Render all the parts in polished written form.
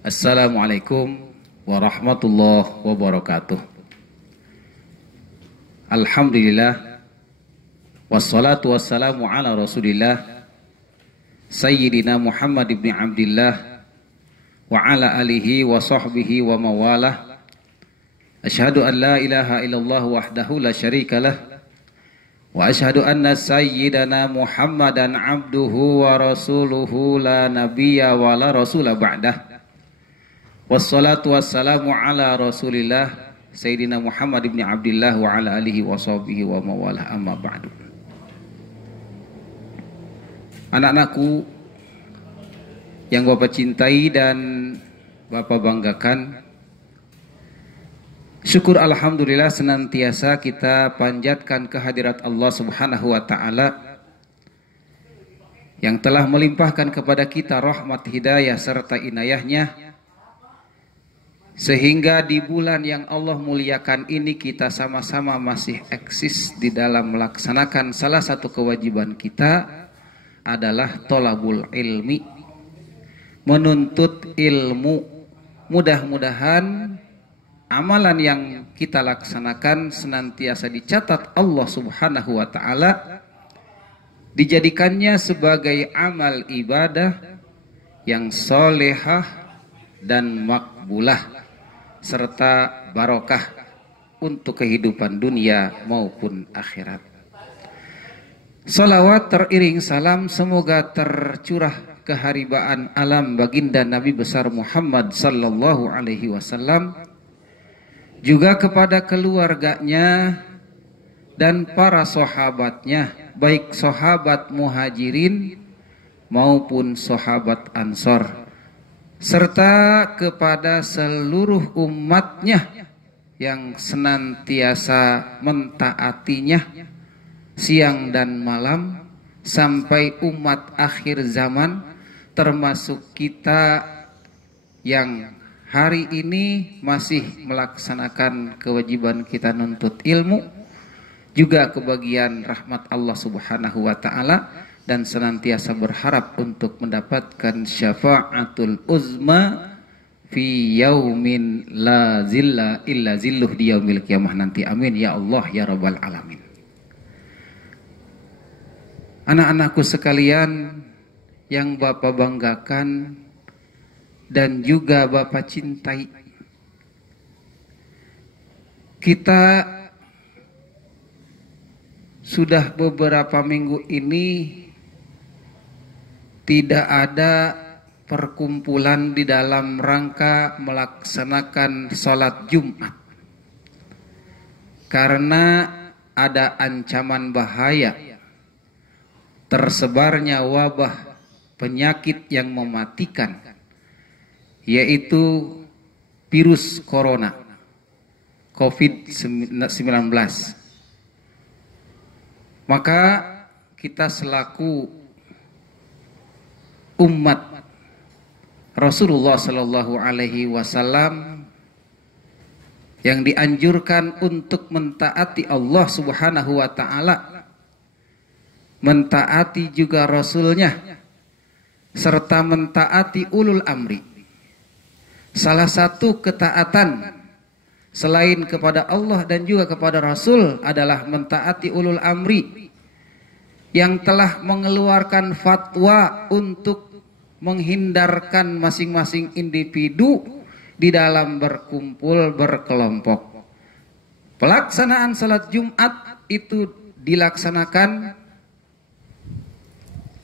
Assalamualaikum warahmatullahi wabarakatuh. Alhamdulillah, wassalatu wassalamu ala rasulillah Sayyidina Muhammad ibn Abdillah wa ala alihi wa sahbihi wa mawalah. Asyhadu an la ilaha illallah wahdahu la syarikalah wa asyhadu anna sayyidana Muhammadan abduhu wa rasuluhu la nabiyya wa la rasula ba'dah. Wassalatu wassalamu ala rasulillah Sayyidina Muhammad ibn Abdillah wa ala alihi wa sahbihi wa mawalah, amma ba'du. Anak-anakku yang Bapak cintai dan Bapak banggakan, syukur alhamdulillah senantiasa kita panjatkan kehadirat Allah Subhanahu wa taala yang telah melimpahkan kepada kita rahmat hidayah serta inayahnya, sehingga di bulan yang Allah muliakan ini kita sama-sama masih eksis di dalam melaksanakan salah satu kewajiban kita adalah thalabul ilmi, menuntut ilmu. Mudah-mudahan amalan yang kita laksanakan senantiasa dicatat Allah Subhanahu wa taala, dijadikannya sebagai amal ibadah yang solehah dan makbulah serta barokah untuk kehidupan dunia maupun akhirat. Salawat teriring salam semoga tercurah keharibaan alam baginda Nabi besar Muhammad sallallahu alaihi wasallam, juga kepada keluarganya dan para sahabatnya, baik sahabat muhajirin maupun sahabat ansor, serta kepada seluruh umatnya yang senantiasa mentaatinya siang dan malam sampai umat akhir zaman, termasuk kita yang hari ini masih melaksanakan kewajiban kita nuntut ilmu, juga kebagian rahmat Allah Subhanahu wa taala dan senantiasa berharap untuk mendapatkan syafa'atul uzma fi yaumin la zilla illa zilluh, di yaumil kiamah nanti. Amin ya Allah ya rabbal alamin. Anak-anakku sekalian yang Bapak banggakan dan juga Bapak cintai, kita sudah beberapa minggu ini tidak ada perkumpulan di dalam rangka melaksanakan sholat Jumat karena ada ancaman bahaya tersebarnya wabah penyakit yang mematikan, yaitu virus corona COVID-19. Maka kita selaku umat Rasulullah Sallallahu Alaihi Wasallam yang dianjurkan untuk mentaati Allah Subhanahu Wa Taala, mentaati juga Rasulnya, serta mentaati ulul amri. Salah satu ketaatan selain kepada Allah dan juga kepada Rasul adalah mentaati ulul amri yang telah mengeluarkan fatwa untuk menghindarkan masing-masing individu di dalam berkumpul berkelompok. Pelaksanaan salat Jumat itu dilaksanakan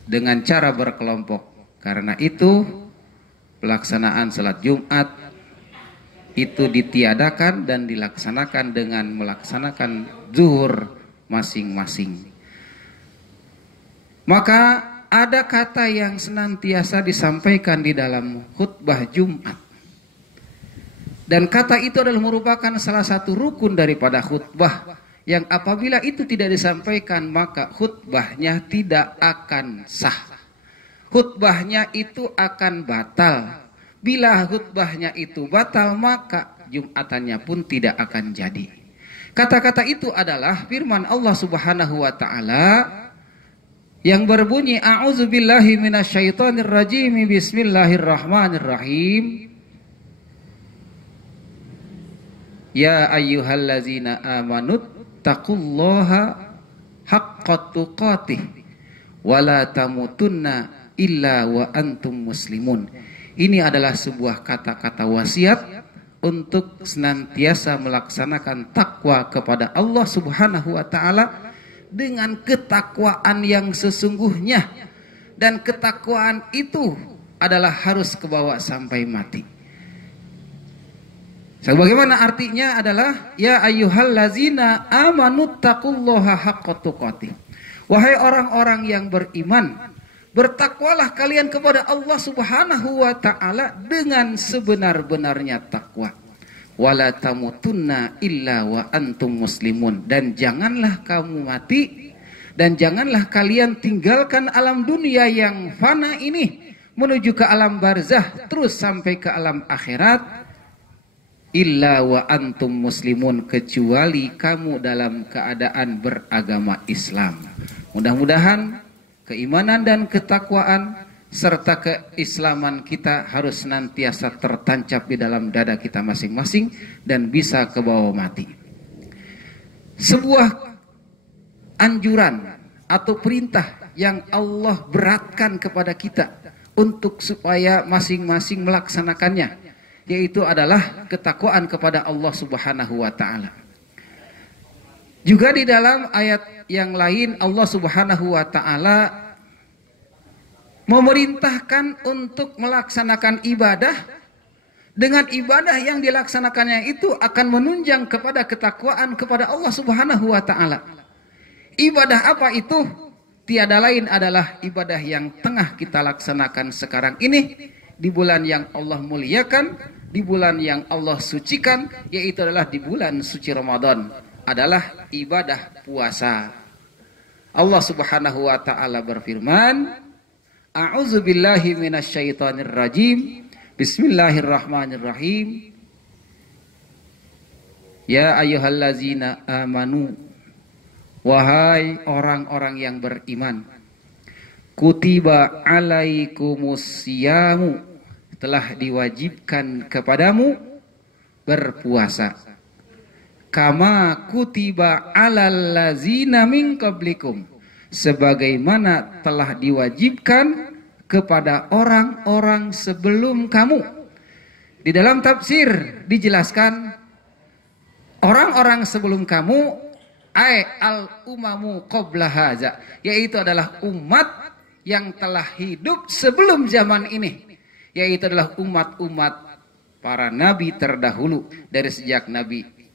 dengan cara berkelompok. Karena itu pelaksanaan salat Jumat itu ditiadakan dan dilaksanakan dengan melaksanakan zuhur masing-masing. Maka ada kata yang senantiasa disampaikan di dalam khutbah Jumat, dan kata itu adalah merupakan salah satu rukun daripada khutbah, yang apabila itu tidak disampaikan maka khutbahnya tidak akan sah. Khutbahnya itu akan batal. Bila khutbahnya itu batal maka Jumatannya pun tidak akan jadi. Kata-kata itu adalah firman Allah Subhanahu wa taala yang berbunyi a'udzubillahi minasyaitonirrajim, bismillahirrahmanirrahim. Ya ayyuhallazina amanu taqullaha haqqa tuqatih wa la tamutunna illa wa antum muslimun. Ini adalah sebuah kata-kata wasiat untuk senantiasa melaksanakan takwa kepada Allah Subhanahu wa taala dengan ketakwaan yang sesungguhnya, dan ketakwaan itu adalah harus kebawa sampai mati. Sebagaimana artinya adalah ya ayyuhallazina amanu taqullaha haqqa tuqatih. Wahai orang-orang yang beriman, bertakwalah kalian kepada Allah Subhanahu wa taala dengan sebenar-benarnya takwa. Wala tamutunna illa wa antum muslimun, dan janganlah kamu mati dan janganlah kalian tinggalkan alam dunia yang fana ini menuju ke alam barzah terus sampai ke alam akhirat illa wa antum muslimun, kecuali kamu dalam keadaan beragama Islam. Mudah-mudahan keimanan dan ketakwaan serta keislaman kita harus senantiasa tertancap di dalam dada kita masing-masing dan bisa ke bawah mati. Sebuah anjuran atau perintah yang Allah beratkan kepada kita untuk supaya masing-masing melaksanakannya, yaitu adalah ketakwaan kepada Allah Subhanahu wa taala. Juga di dalam ayat yang lain Allah Subhanahu wa taala memerintahkan untuk melaksanakan ibadah, dengan ibadah yang dilaksanakannya itu akan menunjang kepada ketakwaan kepada Allah Subhanahu wa taala. Ibadah apa itu? Tiada lain adalah ibadah yang tengah kita laksanakan sekarang ini di bulan yang Allah muliakan, di bulan yang Allah sucikan, yaitu adalah di bulan suci Ramadan, adalah ibadah puasa. Allah Subhanahu wa taala berfirman, A'udzubillahi minasyaitonir rajim. Bismillahirrahmanirrahim. Ya ayyuhallazina amanu, wahai orang-orang yang beriman, kutiba alaikumusyamu, telah diwajibkan kepadamu berpuasa, kama kutiba alal ladzina min qablikum, sebagaimana telah diwajibkan kepada orang-orang sebelum kamu. Di dalam tafsir dijelaskan orang-orang sebelum kamu al umamu qabla haza, yaitu adalah umat yang telah hidup sebelum zaman ini, yaitu adalah umat-umat para nabi terdahulu, dari sejak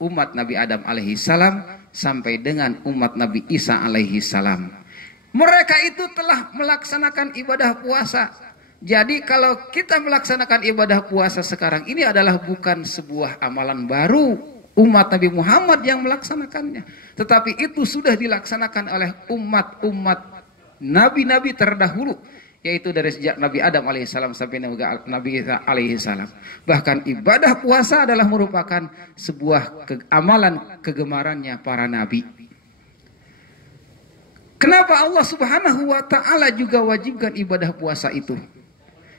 umat Nabi Adam alaihi salam sampai dengan umat Nabi Isa alaihi salam. Mereka itu telah melaksanakan ibadah puasa. Jadi kalau kita melaksanakan ibadah puasa sekarang ini adalah bukan sebuah amalan baru umat Nabi Muhammad yang melaksanakannya, tetapi itu sudah dilaksanakan oleh umat-umat nabi-nabi terdahulu, yaitu dari sejak Nabi Adam alaihissalam sampai Nabi Isa alaihissalam. Bahkan ibadah puasa adalah merupakan sebuah amalan kegemarannya para nabi. Kenapa Allah Subhanahu wa taala juga wajibkan ibadah puasa itu?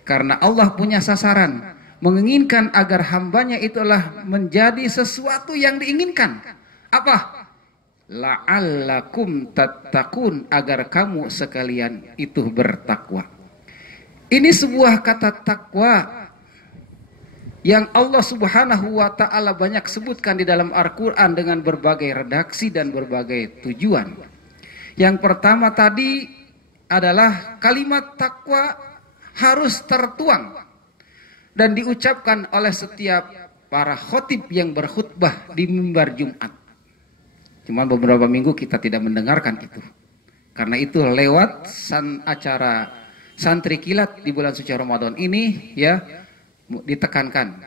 Karena Allah punya sasaran, menginginkan agar hambanya itulah menjadi sesuatu yang diinginkan. Apa? La'allakum tattaqun, agar kamu sekalian itu bertakwa. Ini sebuah kata takwa yang Allah Subhanahu wa taala banyak sebutkan di dalam Al-Qur'an dengan berbagai redaksi dan berbagai tujuan. Yang pertama tadi adalah kalimat takwa harus tertuang dan diucapkan oleh setiap para khotib yang berkhutbah di mimbar Jumat. Cuma beberapa minggu kita tidak mendengarkan itu. Karena itu lewat acara santri kilat di bulan suci Ramadan ini ya ditekankan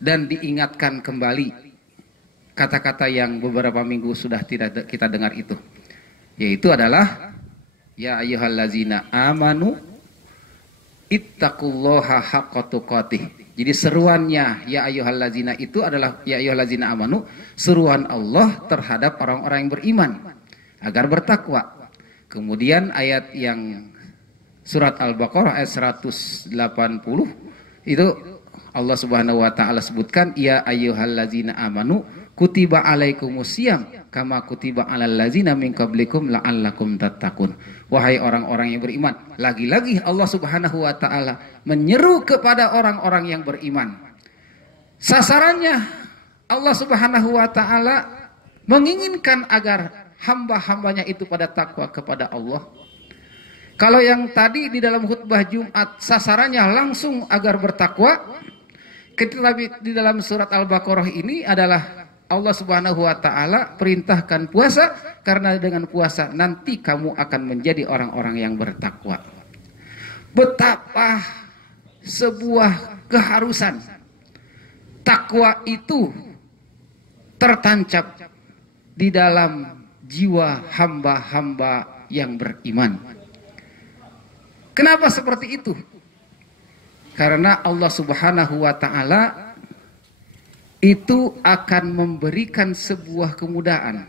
dan diingatkan kembali kata-kata yang beberapa minggu sudah tidak kita dengar itu, yaitu adalah ya ayyuhallazina amanu ittaqullaha haqqa tuqatih. Jadi seruannya ya ayyuhallazina itu adalah ya ayyuhallazina amanu, seruan Allah terhadap orang-orang yang beriman agar bertakwa. Kemudian ayat yang surat Al-Baqarah ayat 180 itu Allah Subhanahu wa taala sebutkan, ya ayyuhallazina amanu kutiba alaikumusiyam kama kutiba alal ladzina min qablikum la'allakum tattaqun. Wahai orang-orang yang beriman, lagi-lagi Allah Subhanahu wa taala menyeru kepada orang-orang yang beriman. Sasarannya Allah Subhanahu wa taala menginginkan agar hamba-hambanya itu pada takwa kepada Allah. Kalau yang tadi di dalam khutbah Jumat sasarannya langsung agar bertakwa, ketika di dalam surat Al-Baqarah ini adalah Allah Subhanahu wa taala perintahkan puasa karena dengan puasa nanti kamu akan menjadi orang-orang yang bertakwa. Betapa sebuah keharusan takwa itu tertancap di dalam jiwa hamba-hamba yang beriman. Kenapa seperti itu? Karena Allah Subhanahu wa taala itu akan memberikan sebuah kemudahan,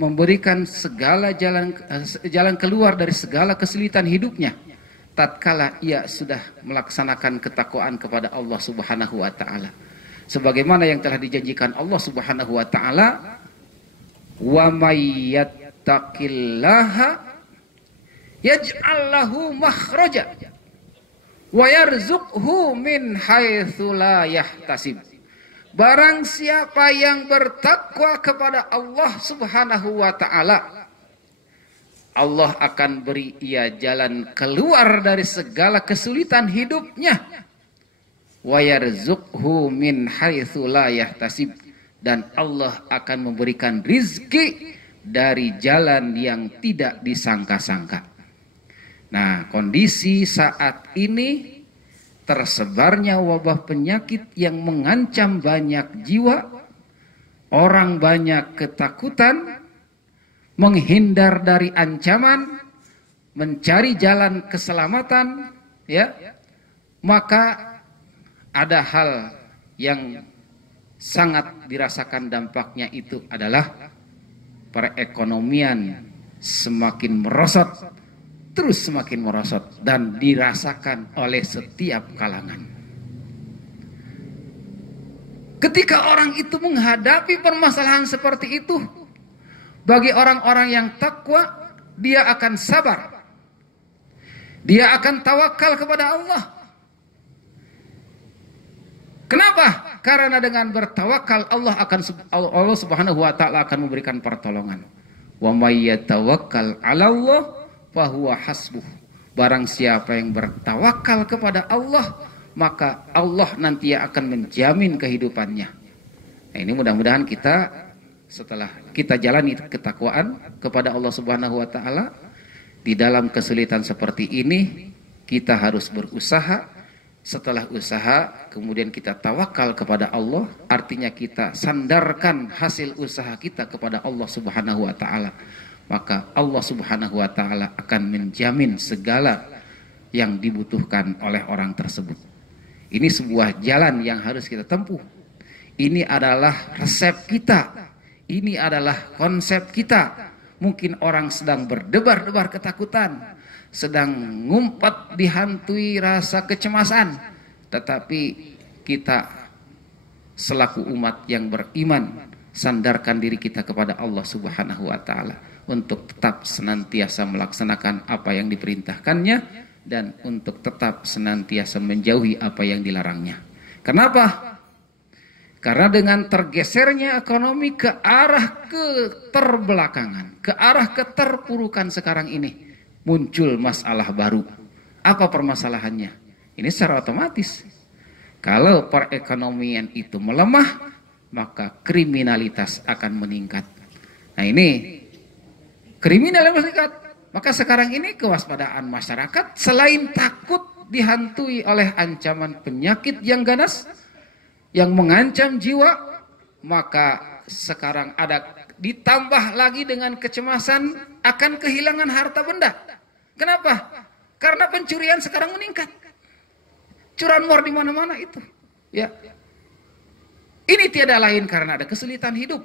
memberikan segala jalan keluar dari segala kesulitan hidupnya tatkala ia sudah melaksanakan ketakwaan kepada Allah Subhanahu wa taala. Sebagaimana yang telah dijanjikan Allah Subhanahu wa taala, wa may yattaqillaha yaj'al lahu makhraja wa yarzuqhu min haitsu la yahtasib. Barang siapa yang bertakwa kepada Allah Subhanahu wa taala, Allah akan beri ia jalan keluar dari segala kesulitan hidupnya. Wa yarzuqhu min haitsu la yahtasib, dan Allah akan memberikan rizki dari jalan yang tidak disangka-sangka. Nah, kondisi saat ini tersebarnya wabah penyakit yang mengancam banyak jiwa, orang banyak ketakutan, menghindar dari ancaman, mencari jalan keselamatan, ya. Maka ada hal yang sangat dirasakan dampaknya itu adalah perekonomian semakin merosot, terus semakin merosot dan dirasakan oleh setiap kalangan. Ketika orang itu menghadapi permasalahan seperti itu, bagi orang-orang yang takwa, dia akan sabar. Dia akan tawakal kepada Allah. Kenapa? Karena dengan bertawakal Allah Subhanahu wa taala akan memberikan pertolongan. Wa may yatawakkal 'ala Allah fahuwa hasbuh. Barang siapa yang bertawakal kepada Allah, maka Allah nanti akan menjamin kehidupannya. Nah, ini mudah-mudahan kita setelah kita jalani ketakwaan kepada Allah Subhanahu wa taala, di dalam kesulitan seperti ini kita harus berusaha. Setelah usaha kemudian kita tawakal kepada Allah, artinya kita sandarkan hasil usaha kita kepada Allah Subhanahu wa taala. Maka Allah Subhanahu wa taala akan menjamin segala yang dibutuhkan oleh orang tersebut. Ini sebuah jalan yang harus kita tempuh. Ini adalah resep kita. Ini adalah konsep kita. Mungkin orang sedang berdebar-debar ketakutan, sedang ngumpet dihantui rasa kecemasan, tetapi kita selaku umat yang beriman sandarkan diri kita kepada Allah Subhanahu wa taala untuk tetap senantiasa melaksanakan apa yang diperintahkannya dan untuk tetap senantiasa menjauhi apa yang dilarangnya. Kenapa? Karena dengan tergesernya ekonomi ke arah keterbelakangan, ke arah keterpurukan sekarang ini, muncul masalah baru. Apa permasalahannya? Ini secara otomatis. Kalau perekonomian itu melemah, maka kriminalitas akan meningkat. Nah ini kriminalitas meningkat. Maka sekarang ini kewaspadaan masyarakat selain takut dihantui oleh ancaman penyakit yang ganas, yang mengancam jiwa, maka sekarang ada ditambah lagi dengan kecemasan akan kehilangan harta benda. Kenapa? Karena pencurian sekarang meningkat. Curanmor di mana-mana itu. Ya. Ini tiada lain karena ada kesulitan hidup.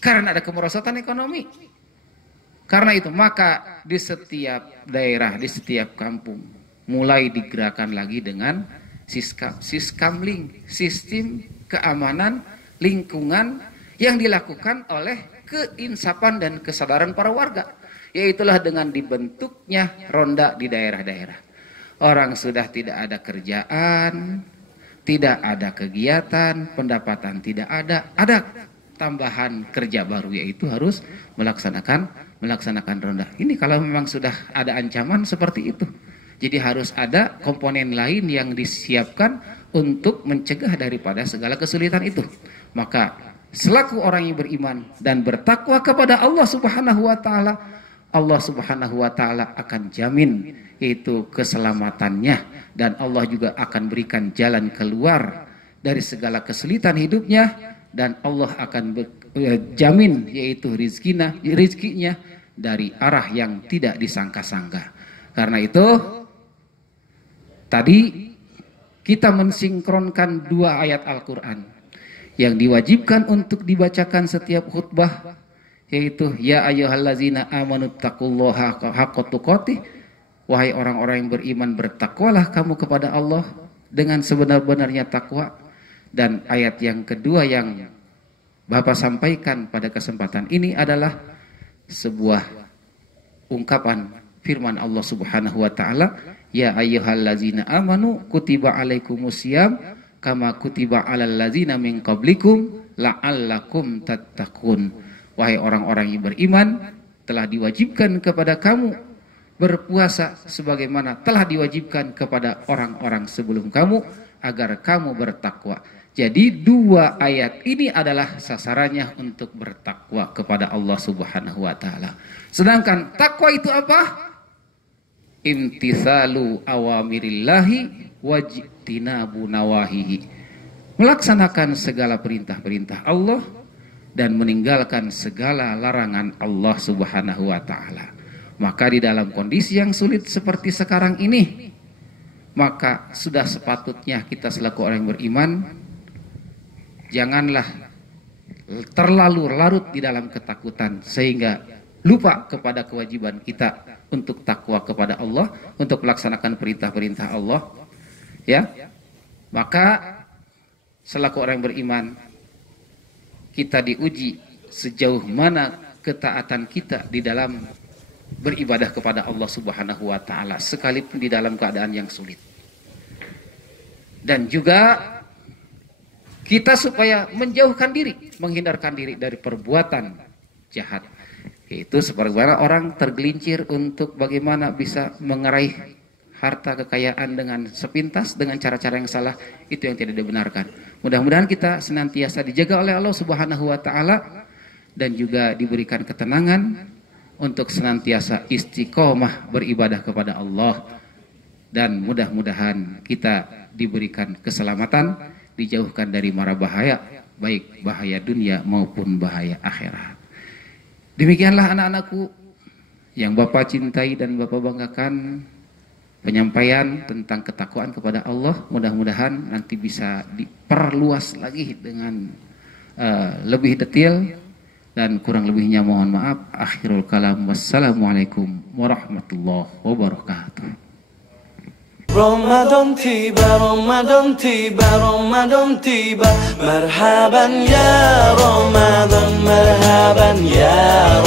Karena ada kemerosotan ekonomi. Karena itu maka di setiap daerah, di setiap kampung mulai digerakkan lagi dengan Siskamling, sistem keamanan lingkungan yang dilakukan oleh keinsapan dan kesadaran para warga, yaitulah dengan dibentuknya ronda di daerah-daerah. Orang sudah tidak ada kerjaan, tidak ada kegiatan, pendapatan tidak ada tambahan kerja baru, yaitu harus melaksanakan ronda. Ini kalau memang sudah ada ancaman seperti itu. Jadi harus ada komponen lain yang disiapkan untuk mencegah daripada segala kesulitan itu. Maka selaku orang yang beriman dan bertakwa kepada Allah Subhanahu wa taala, Allah Subhanahu wa taala akan jamin itu keselamatannya, dan Allah juga akan berikan jalan keluar dari segala kesulitan hidupnya, dan Allah akan jamin yaitu rizkinya dari arah yang tidak disangka-sangka. Karena itu tadi kita mensinkronkan dua ayat Al-Quran yang diwajibkan untuk dibacakan setiap khutbah, yaitu ya ayyuhallazina amanu taqullaha haqqa tuqatih, wahai orang-orang yang beriman, bertakwalah kamu kepada Allah dengan sebenar-benarnya takwa. Dan ayat yang kedua yang Bapak sampaikan pada kesempatan ini adalah sebuah ungkapan firman Allah Subhanahu wa taala, ya ayyuhallazina amanu kutiba alaikumusiyam kama kutiba alal ladzina min qablikum la'allakum tattaqun. Wahai orang-orang yang beriman, telah diwajibkan kepada kamu berpuasa sebagaimana telah diwajibkan kepada orang-orang sebelum kamu agar kamu bertakwa. Jadi dua ayat ini adalah sasarannya untuk bertakwa kepada Allah Subhanahu wa taala. Sedangkan takwa itu apa? Imtithalu awamirillahi wajtinabu nawahihi. Melaksanakan segala perintah-perintah Allah dan meninggalkan segala larangan Allah Subhanahu wa taala. Maka di dalam kondisi yang sulit seperti sekarang ini, maka sudah sepatutnya kita selaku orang yang beriman janganlah terlalu larut di dalam ketakutan sehingga lupa kepada kewajiban kita untuk takwa kepada Allah, untuk melaksanakan perintah-perintah Allah. Ya, maka selaku orang yang beriman kita diuji sejauh mana ketaatan kita di dalam beribadah kepada Allah Subhanahu wa taala sekalipun di dalam keadaan yang sulit. Dan juga kita supaya menjauhkan diri, menghindarkan diri dari perbuatan jahat. Itu sebagaimana orang tergelincir untuk bagaimana bisa mengeraih harta kekayaan dengan sepintas, dengan cara-cara yang salah, itu yang tidak dibenarkan. Mudah-mudahan kita senantiasa dijaga oleh Allah Subhanahu wa taala dan juga diberikan ketenangan untuk senantiasa istiqomah beribadah kepada Allah, dan mudah-mudahan kita diberikan keselamatan, dijauhkan dari mara bahaya, baik bahaya dunia maupun bahaya akhirat. Demikianlah anak-anakku yang Bapak cintai dan Bapak banggakan, penyampaian tentang ketakwaan kepada Allah. Mudah-mudahan nanti bisa diperluas lagi dengan lebih detail, dan kurang lebihnya mohon maaf. Akhirul kalam, wassalamualaikum warahmatullahi wabarakatuh. رمضان تيبا مرحبا يا رمضان مرحبا يا